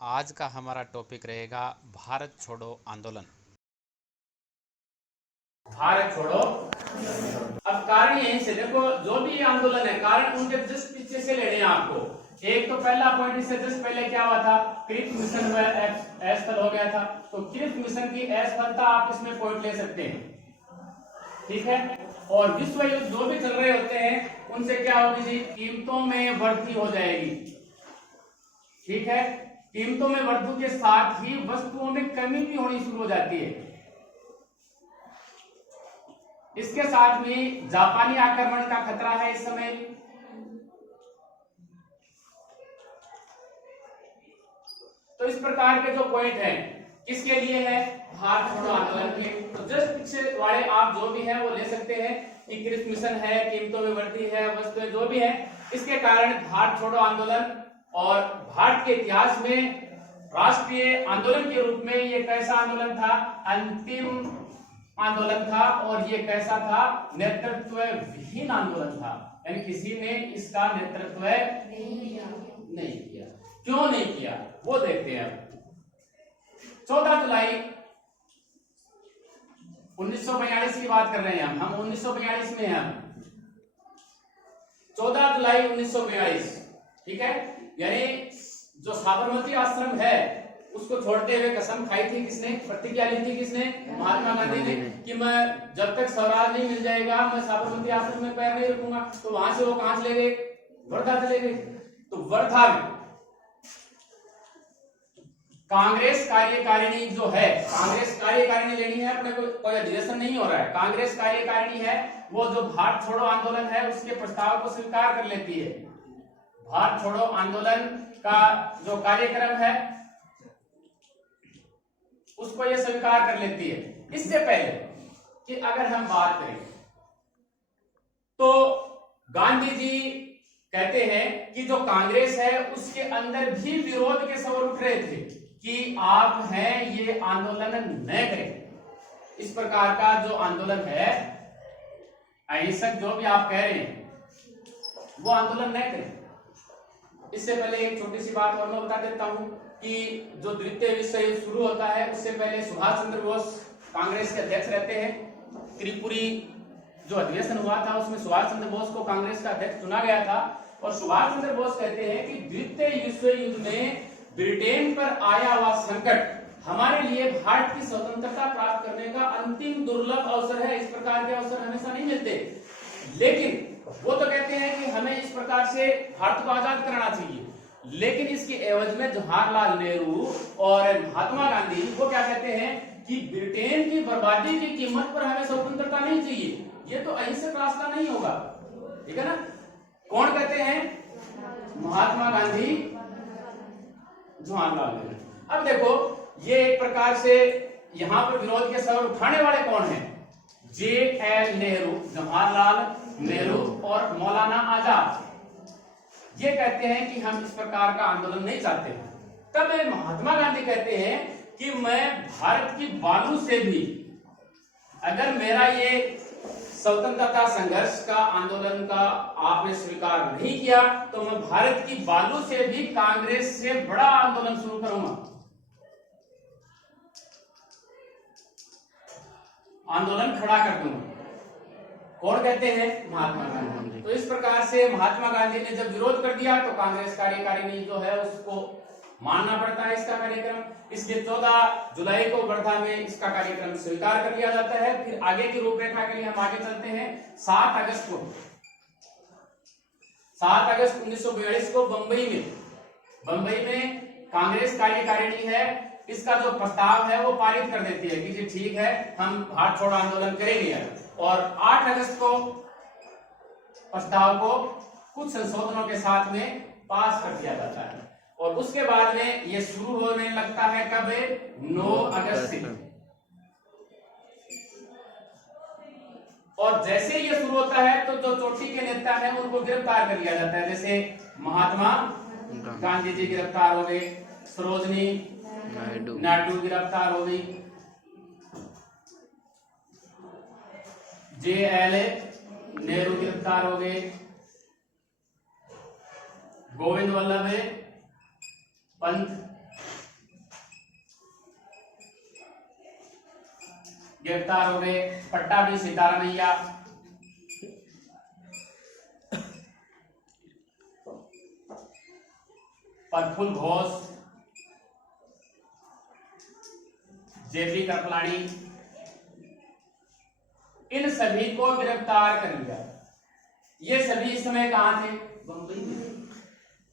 आज का हमारा टॉपिक रहेगा भारत छोड़ो आंदोलन। भारत छोड़ो। अब कारण यहीं से देखो, जो भी आंदोलन है कारण उनके जस्ट पीछे से लेने हैं आपको। एक तो पहला पॉइंट, इससे जस्ट पहले क्या हुआ था, क्रिप्स मिशन असफल हो गया था, तो क्रिप्स मिशन की असफलता आप इसमें पॉइंट ले सकते हैं, ठीक है। और विश्व युद्ध जो भी चल रहे होते हैं उनसे क्या होगी जी, कीमतों में वृद्धि हो जाएगी, ठीक है। कीमतों में वृद्धि के साथ ही वस्तुओं में कमी भी होनी शुरू हो जाती है। इसके साथ में जापानी आक्रमण का खतरा है इस समय। तो इस प्रकार के जो पॉइंट है किसके लिए है, भारत छोड़ो आंदोलन के। तो जस्ट पीछे वाले आप जो भी है वो ले सकते हैं कि क्रिप्स मिशन है, कीमतों में वृद्धि है, वस्तुएं जो भी है, इसके कारण भारत छोड़ो आंदोलन। और भारत के इतिहास में राष्ट्रीय आंदोलन के रूप में ये कैसा आंदोलन था, अंतिम आंदोलन था। और ये कैसा था, नेतृत्व विहीन आंदोलन था, यानी किसी ने इसका नेतृत्व नहीं किया। क्यों नहीं किया वो देखते हैं। 14 जुलाई 1942 की बात कर रहे हैं हम 1942 में हैं। 14 जुलाई 1942, ठीक है। यानी जो साबरमती आश्रम है उसको छोड़ते हुए कसम खाई थी किसने, प्रतिज्ञा ली थी किसने, महात्मा गांधी ने, कि मैं जब तक स्वराज नहीं मिल जाएगा मैं साबरमती आश्रम में पैर नहीं रखूंगा। तो वहां से वो कहां चले गए, वर्धा चले गए। तो वर्धा में कांग्रेस कार्यकारिणी जो है, कांग्रेस कार्यकारिणी लेनी है अपने को, कोई अधिवेशन नहीं हो रहा है, कांग्रेस कार्यकारिणी है वो जो भारत छोड़ो आंदोलन है उसके प्रस्ताव को स्वीकार कर लेती है। भारत छोड़ो आंदोलन का जो कार्यक्रम है उसको ये स्वीकार कर लेती है। इससे पहले कि अगर हम बात करें तो गांधी जी कहते हैं कि जो कांग्रेस है उसके अंदर भी विरोध के स्वर उठ रहे थे कि आप हैं ये आंदोलन न करें। इस प्रकार का जो आंदोलन है, अहिंसक जो भी आप कह रहे हैं वो आंदोलन न करें। इससे पहले एक छोटी सी बात और मैं बता देता हूं कि जो द्वितीय विश्व युद्ध शुरू होता है उससे पहले सुभाष चंद्र बोस कांग्रेस के अध्यक्ष रहते हैं। त्रिपुरी जो अधिवेशन हुआ था उसमें सुभाष चंद्र बोस को कांग्रेस का अध्यक्ष चुना गया था। और सुभाष चंद्र बोस कहते हैं कि द्वितीय विश्व युद्ध में ब्रिटेन पर आया हुआ संकट हमारे लिए भारत की स्वतंत्रता प्राप्त करने का अंतिम दुर्लभ अवसर है। इस प्रकार के अवसर हमेशा नहीं मिलते, लेकिन वो तो कहते हैं कि हमें इस प्रकार से भारत को आजाद कराना चाहिए। लेकिन इसके एवज में जवाहरलाल नेहरू और महात्मा गांधी वो क्या कहते हैं कि ब्रिटेन की बर्बादी की कीमत पर हमें स्वतंत्रता नहीं चाहिए, ये तो अहिंसक रास्ता नहीं होगा, ठीक है ना। कौन कहते हैं, महात्मा गांधी, जवाहरलाल नेहरू। अब देखो ये एक प्रकार से यहां पर विरोध के स्वर उठाने वाले कौन हैं, JL नेहरू, जवाहरलाल नेहरू और मौलाना आजाद। ये कहते हैं कि हम इस प्रकार का आंदोलन नहीं चाहते। तब महात्मा गांधी कहते हैं कि मैं भारत की बालू से भी, अगर मेरा ये स्वतंत्रता संघर्ष का आंदोलन का आपने स्वीकार नहीं किया तो मैं भारत की बालू से भी कांग्रेस से बड़ा आंदोलन शुरू करूंगा, आंदोलन खड़ा कर दूंगा। कौन कहते हैं, महात्मा गांधी। तो इस प्रकार से महात्मा गांधी ने जब विरोध कर दिया तो कांग्रेस कार्यकारिणी जो है उसको मानना पड़ता है इसका कार्यक्रम। इसके 14 जुलाई को वर्धा में इसका कार्यक्रम स्वीकार कर लिया जाता है। फिर आगे की रूपरेखा के लिए हम आगे चलते हैं। 7 अगस्त 1942 को बंबई में कांग्रेस कार्यकारिणी है, इसका जो प्रस्ताव है वो पारित कर देती है कि जी ठीक है हम भारत छोड़ो आंदोलन करेंगे। और 8 अगस्त को प्रस्ताव को कुछ संशोधनों के साथ में पास कर दिया जाता है। और उसके बाद में ये शुरू होने लगता है कब, 9 अगस्त से। और जैसे ये शुरू होता है तो जो चोटी के नेता हैं उनको गिरफ्तार कर लिया जाता है। जैसे महात्मा गांधी जी गिरफ्तार हो गए, सरोजनी नायडू गिरफ्तार हो गई, JL नेहरू गिरफ्तार हो गए, गोविंद वल्लभ पंत गिरफ्तार हो गए। पट्टाभी सितारामैया, प्रफुल्ल घोष, जेपी कृपलानी, इन सभी को गिरफ्तार कर लिया। ये सभी इस समय कहां थे? बंबई में।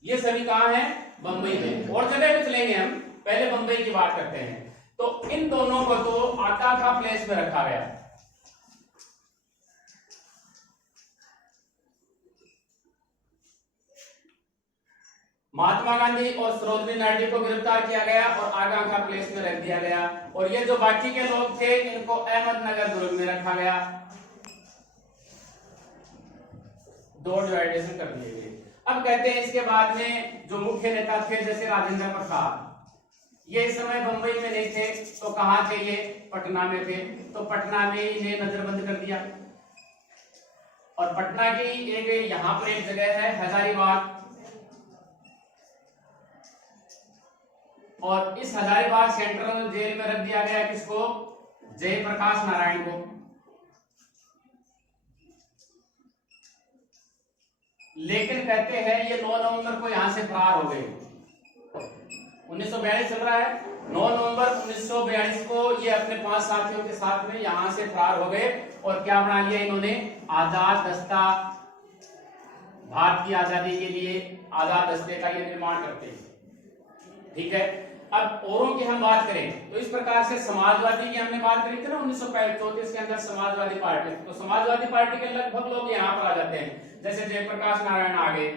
ये सभी कहां हैं? बंबई में। और जगह पे चलेंगे हम, पहले बंबई की बात करते हैं। तो इन दोनों को तो आकाखा प्लेस में रखा गया। महात्मा गांधी और सरोजिनी नायडू को गिरफ्तार किया गया और आकांक्षा प्लेस में रख दिया गया। और ये जो बाकी के लोग थे इनको अहमदनगर दुर्ग में रखा गया। दो डिवाइडेशन कर दिए गए। अब कहते हैं इसके बाद में जो मुख्य नेता थे जैसे राजेंद्र प्रसाद, ये इस समय बंबई में नहीं थे, तो कहां थे? ये पटना में थे। तो पटना में इन्हें नजरबंद कर दिया। और पटना की एक यहां पर एक जगह है हजारीबाग, और इस हजारीबाग सेंट्रल जेल में रख दिया गया किसको? जयप्रकाश नारायण को। लेकिन कहते हैं ये 9 नवंबर को यहां से फरार हो गए। 1942 चल रहा है, 9 नवंबर 1942 को ये अपने 5 साथियों के साथ में यहां से फरार हो गए। और क्या बना लिया इन्होंने? आजाद दस्ता, भारत की आजादी के लिए आजाद दस्ते का ये निर्माण करते हैं। ठीक है। अब औरों की हम बात करें तो इस प्रकार से समाजवादी की हमने बात करी थी ना 1934 के अंदर समाजवादी पार्टी। तो समाजवादी पार्टी के लगभग लोग यहाँ पर आ जाते हैं, जैसे जयप्रकाश नारायण आ गए।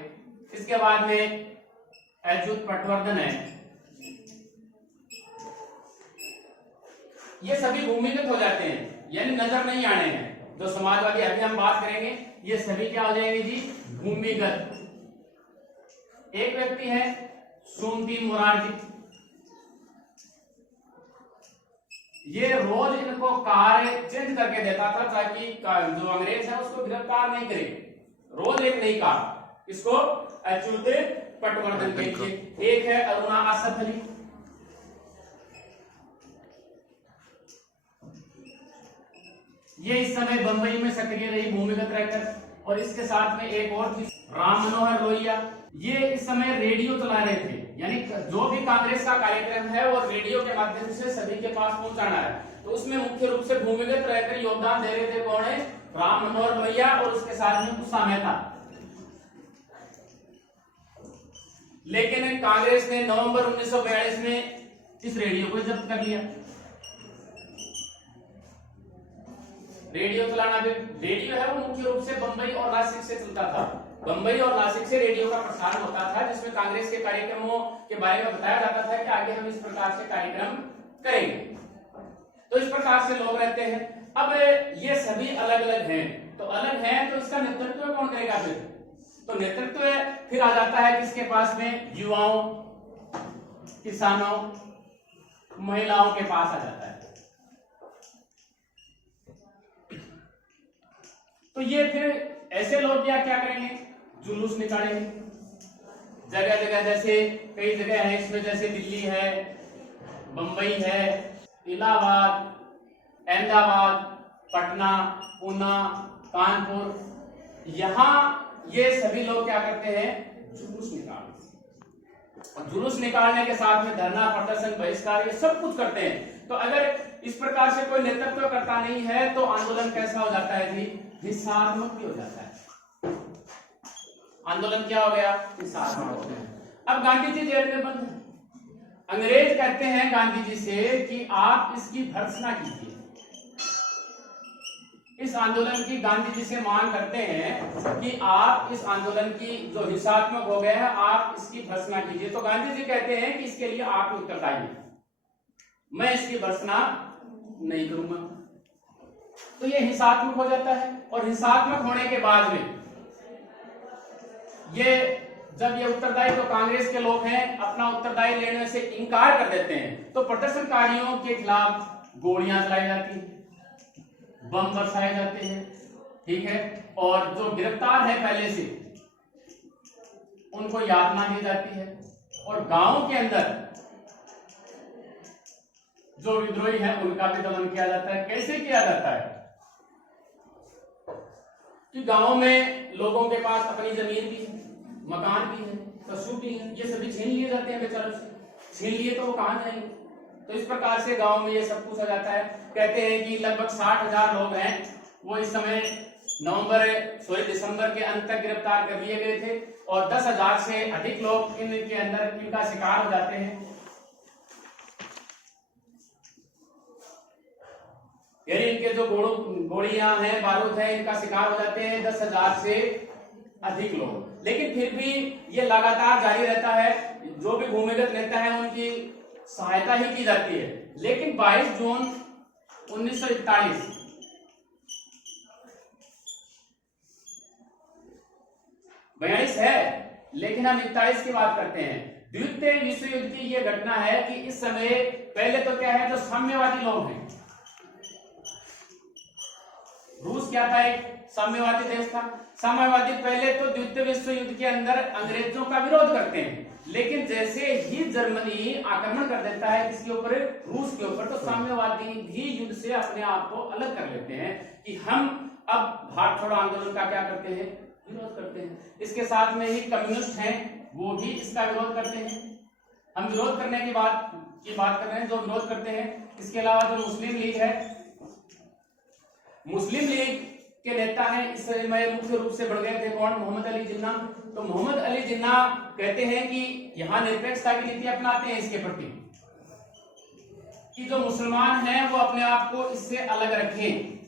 इसके बाद में अच्युत पटवर्धन है। ये सभी भूमिगत हो जाते हैं, यानी नजर नहीं आने हैं। जो समाजवादी अभी हम बात करेंगे ये सभी क्या हो जाएंगे जी? भूमिगत। एक व्यक्ति है सुमति मुरारजी, ये रोज इनको कार्य चेंज करके देता था ताकि जो अंग्रेज है उसको गिरफ्तार नहीं करे। रोज एक नई कार। इसको अच्युत पटवर्धन के लिए। एक है अरुणा आसफ अली, ये इस समय बंबई में सक्रिय रही भूमिगत रहकर। और इसके साथ में एक और थी राम मनोहर लोहिया, ये इस समय रेडियो चला रहे थे, यानी जो भी कांग्रेस का कार्यक्रम है वो रेडियो के माध्यम से सभी के पास पहुंचाना है। तो उसमें मुख्य रूप से भूमिगत रहकर योगदान दे रहे थे कौन है? राम मनोहर लोहिया और उसके साथ में उषा मेहता। लेकिन कांग्रेस ने नवंबर 1942 में इस रेडियो को जब्त कर लिया। रेडियो चलाना भी, रेडियो है वो मुख्य रूप से बंबई और नासिक से चलता था। बंबई और नासिक से रेडियो का प्रसारण होता था, जिसमें कांग्रेस के कार्यक्रमों के बारे में बताया जाता था कि आगे हम इस प्रकार से कार्यक्रम करेंगे। तो इस प्रकार से लोग रहते हैं। अब ये सभी अलग अलग हैं, तो अलग हैं तो इसका नेतृत्व कौन करेगा फिर? तो नेतृत्व फिर आ जाता है किसके पास में? युवाओं, किसानों, महिलाओं के पास आ जाता है। तो ये फिर ऐसे लोग क्या करेंगे? जुलूस निकालेंगे जगह जगह। जैसे कई जगह है इसमें, जैसे दिल्ली है, बंबई है, इलाहाबाद, अहमदाबाद, पटना, पूना, कानपुर, यहां ये सभी लोग क्या करते हैं? जुलूस निकालते। और जुलूस निकालने के साथ में धरना, प्रदर्शन, बहिष्कार, ये सब कुछ करते हैं। तो अगर इस प्रकार से कोई नेतृत्व करता नहीं है तो आंदोलन कैसा हो जाता है जी? हिंसात्मक भी हो जाता है। आंदोलन क्या हो गया? हिंसात्मक हो गया। अब गांधी जी जेल में बंद है। अंग्रेज कहते हैं गांधी जी से कि आप इसकी भर्त्सना कीजिए। इस आंदोलन की गांधी जी से मांग करते हैं कि आप इस आंदोलन की जो हिंसात्मक हो गया है आप इसकी भर्त्सना कीजिए। तो गांधी जी कहते हैं कि इसके लिए आप उत्तरदायी हैं, मैं इसकी भर्त्सना नहीं करूंगा। तो ये हिंसात्मक हो जाता है। और हिंसात्मक होने के बाद में ये जब ये उत्तरदायी, तो कांग्रेस के लोग हैं, अपना उत्तरदायी लेने से इनकार कर देते हैं, तो प्रदर्शनकारियों के खिलाफ गोलियां चलाई जाती हैं, बम बरसाए जाते हैं। ठीक है। और जो गिरफ्तार है पहले से उनको यातना दी जाती है। और गांव के अंदर जो विद्रोही हैं उनका भी दमन किया जाता है। कैसे किया जाता है कि गांवों में लोगों के पास अपनी जमीन भी है, मकान भी है, पशु भी है, ये सभी छीन लिए जाते हैं बेचारों से। छीन लिए तो वो कहां जाएंगे? तो इस प्रकार से गांव में ये सब कुछ हो जाता है। कहते हैं कि लगभग 60,000 लोग हैं वो इस समय दिसंबर के अंत तक गिरफ्तार कर लिए गए थे और 10,000 से अधिक लोग इनके अंदर इनका शिकार हो जाते हैं। यानी इनके जो गोलियां हैं, बारूद है, इनका शिकार हो जाते हैं 10,000 से अधिक लोग। लेकिन फिर भी ये लगातार जारी रहता है। जो भी भूमिगत नेता है उनकी सहायता ही की जाती है। लेकिन 22 जून 1941 42 है, लेकिन हम 41 की बात करते हैं। द्वितीय विश्व युद्ध की यह घटना है कि इस समय पहले तो क्या है, जो साम्यवादी लोग हैं, रूस क्या था, एक साम्यवादी देश था। साम्यवादी पहले तो द्वितीय विश्व युद्ध के अंदर अंग्रेजों का विरोध करते हैं, लेकिन जैसे ही जर्मनी आक्रमण कर देता है किसके ऊपर, रूस के ऊपर, तो साम्यवादी भी युद्ध से अपने आप को अलग कर लेते हैं कि हम अब भारत छोड़ो आंदोलन का क्या करते हैं, विरोध करते हैं। इसके साथ में ही कम्युनिस्ट हैं, वो भी इसका विरोध करते हैं। हम विरोध करने की बात कर रहे हैं, जो विरोध करते हैं। इसके अलावा जो मुस्लिम लीग है, मुस्लिम लीग के नेता हैं इस समय मुख्य रूप से बढ़ गए थे कौन, मोहम्मद अली जिन्ना। तो मोहम्मद अली जिन्ना कहते हैं कि यहां निरपेक्षता की नीति अपनाते हैं इसके प्रति कि जो मुसलमान हैं वो अपने आप को इससे अलग रखें,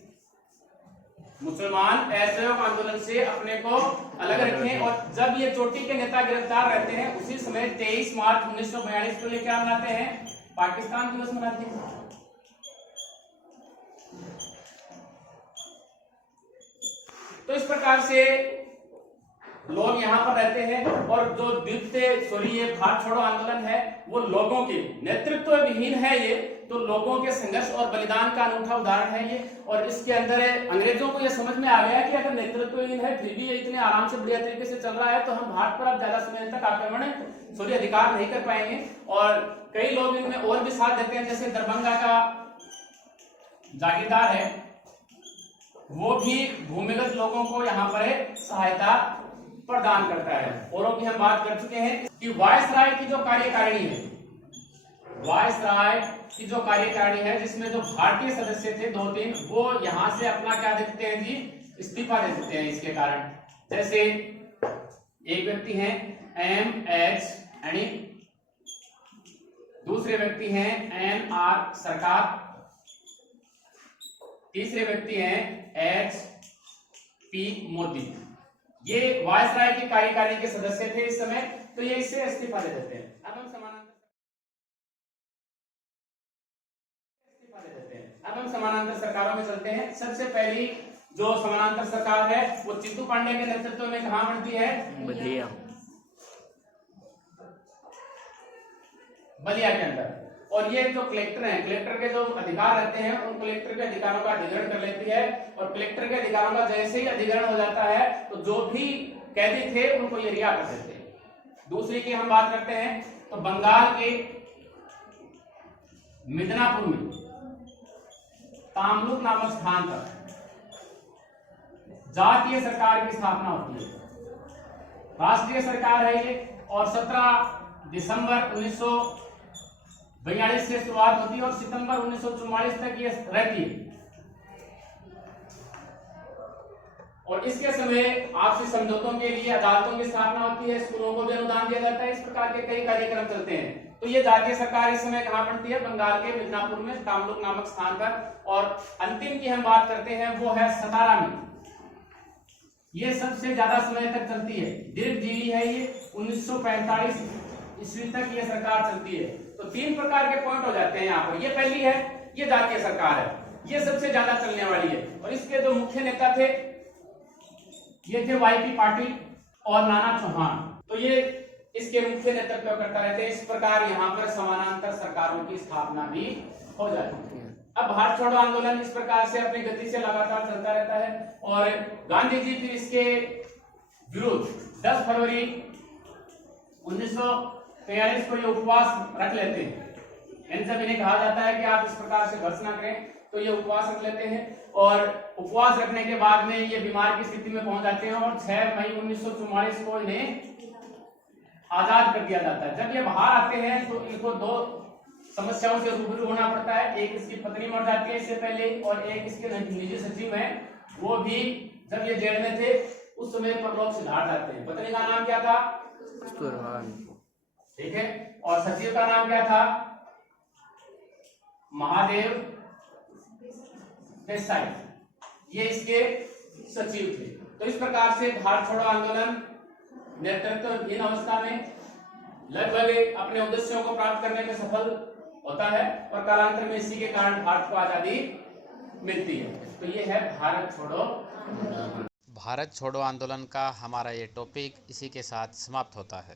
मुसलमान असहयोग आंदोलन से अपने को अलग रखें। और जब ये चोटी के नेता गिरफ्तार रहते हैं उसी समय 23 मार्च 1942 को ये क्या मनाते हैं, पाकिस्तान दिवस मनाते हैं। तो इस प्रकार से लोग यहाँ पर रहते हैं। और जो ये भारत छोड़ो आंदोलन है वो लोगों के नेतृत्व विहीन है, ये तो लोगों के संघर्ष और बलिदान का अनूठा उदाहरण है ये। और इसके अंदर अंग्रेजों को ये समझ में आ गया कि अगर नेतृत्वहीन है फिर भी ये इतने आराम से बढ़िया तरीके से चल रहा है तो हम भारत पर अब ज्यादा समय तक आक्रमण अधिकार नहीं कर पाएंगे। और कई लोग इनमें और भी साथ देते हैं, जैसे दरभंगा का जागीरदार है, वो भी भूमिगत लोगों को यहाँ पर सहायता प्रदान करता है। औरों की हम बात कर चुके हैं कि वायसराय की जो कार्यकारिणी है, वायसराय की जो कार्यकारिणी है जिसमें जो भारतीय सदस्य थे 2-3, वो यहां से अपना क्या देते हैं जी, इस्तीफा दे देते हैं इसके कारण। जैसे एक व्यक्ति हैं M.H. एनी, दूसरे व्यक्ति हैं N.R. सरकार, तीसरे व्यक्ति हैं H.P. मोदी। ये वायसराय की कार्यकारिणी के सदस्य थे इस समय, तो ये इससे इस्तीफा दे देते हैं। अब हम समानांतर सरकारों में चलते हैं। सबसे पहली जो समानांतर सरकार है वो चित्तू पांडे के नेतृत्व में कहां बनती है, बलिया के अंदर। और ये जो कलेक्टर हैं, कलेक्टर के जो अधिकार रहते हैं उन कलेक्टर के अधिकारों का अधिग्रहण कर लेती है। और कलेक्टर के अधिकारों का जैसे ही अधिग्रहण हो जाता है तो जो भी कैदी थे उनको ये रिहा कर देते हैं। दूसरी की हम बात करते हैं तो बंगाल के मिदनापुर में तामलुक नामक स्थान पर जातीय सरकार की स्थापना होती है, राष्ट्रीय सरकार है ये। और 17 दिसंबर 1942 से शुरुआत होती है और सितंबर 1944 तक ये रहती है। और इसके समय आपसी समझौतों के लिए अदालतों की स्थापना होती है, स्कूलों को भी अनुदान दिया जाता है, इस प्रकार के कई कार्यक्रम चलते हैं। तो ये जातीय सरकार इस समय कहां बनती है, बंगाल के मिदनापुर में तामलुक नामक स्थान पर। और अंतिम की हम बात करते हैं वो है सतारा में, ये सबसे ज्यादा समय तक चलती है, दीर्घजीवी है ये, 1945 ईस्वी तक ये सरकार चलती है। तो 3 प्रकार के पॉइंट हो जाते हैं यहाँ पर। ये पहली है, ये जातीय सरकार है, ये सबसे ज्यादा चलने वाली है। और इसके जो मुख्य नेता थे ये थे वाईपी पाटिल और नाना चौहान, तो ये इसके मुख्य नेतृत्व करता रहते हैं। इस प्रकार यहाँ पर समानांतर सरकारों की स्थापना भी हो जाती है। अब भारत छोड़ो आंदोलन इस प्रकार से अपनी गति से लगातार चलता रहता है। और गांधी जी फिर इसके विरुद्ध 10 फरवरी 1943 को ये उपवास रख लेते हैं। यानी जब इन्हें कहा जाता है कि आप इस प्रकार से वर्ष ना करें तो ये उपवास रख लेते हैं, और उपवास रखने के बाद में ये बीमार की स्थिति में पहुंच जाते हैं और 6 मई 1944 को इन्हें आजाद कर दिया जाता है। जब ये बाहर आते हैं तो इनको दो समस्याओं से रूबरू होना पड़ता है। एक इसकी पत्नी मर जाती है इससे पहले, और एक इसके निजी सचिव हैं, वो भी जब ये जेल में थे उस समय परलोक सिधार जाते हैं। पत्नी का नाम क्या था? ठीक है। और सचिव का नाम क्या था? महादेव देसाई, ये इसके सचिव थे। तो इस प्रकार से भारत छोड़ो आंदोलन नेतृत्वहीन अवस्था में लगभग अपने उद्देश्यों को प्राप्त करने में सफल होता है, और कालांतर में इसी के कारण भारत को आजादी मिलती है। तो ये है भारत छोड़ो। भारत छोड़ो आंदोलन का हमारा ये टॉपिक इसी के साथ समाप्त होता है।